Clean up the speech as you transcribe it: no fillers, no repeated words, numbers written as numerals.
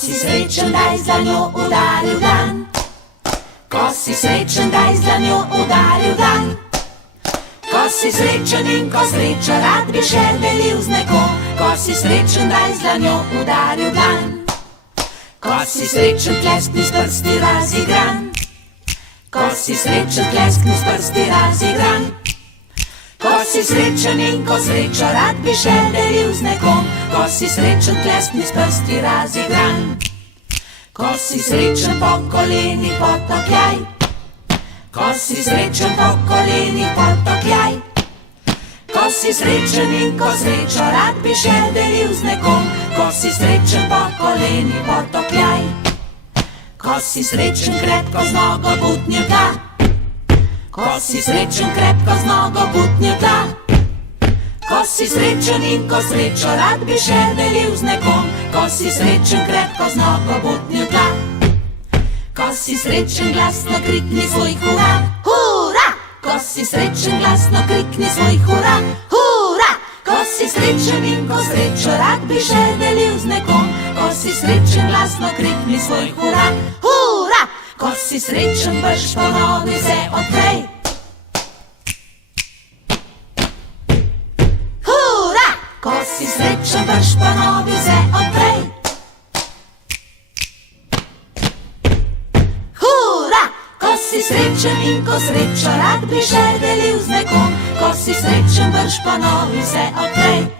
si srečen, daj za njo udaril dan. Ko si srečen, daj za njo udaril dan. Ko si srečen in ko srečo rad bi še delil z nekom. Ko si srečen, daj za njo udaril dan. Ko si srečen, tleskni s prsti razigran. Ko si srečen, tleskni s prsti razigran. Ko si srečen in ko srečo rad bi še delil z nekom. Ko si srečen, tleskni s prsti razigran. Ko si srečen, po koleni potokljaj. Ko si srečen, po koleni potokljaj. Ko si srečen in ko srečo rad bi še delil z nekom. Ko si srečen, po koleni potokljaj. Ko si srečen, krepko z nogo butnje tla. Ko si srečen, krepko z nogo butnje tla. Ko si srečen in ko srečo rad bi še delil z nekom. Ko si srečen, krepko z nogo butnje tla. Ko si srečen, glasno krikni svoj hura, hura! Ko si srečen, glasno krikni svoj hura, hura! Ko si srečen in ko srečo rad bi še delil z nekom. Ko si srečen, glasno krikni svoj hura, hura! Ko si srečen, brž ponovi se odprej. Hura! Ko si srečen, brž ponovi se odprej. Ko si srečen in ko srečo rad bi še delil z nekom. Ko si srečen, brž ponovi se odprej.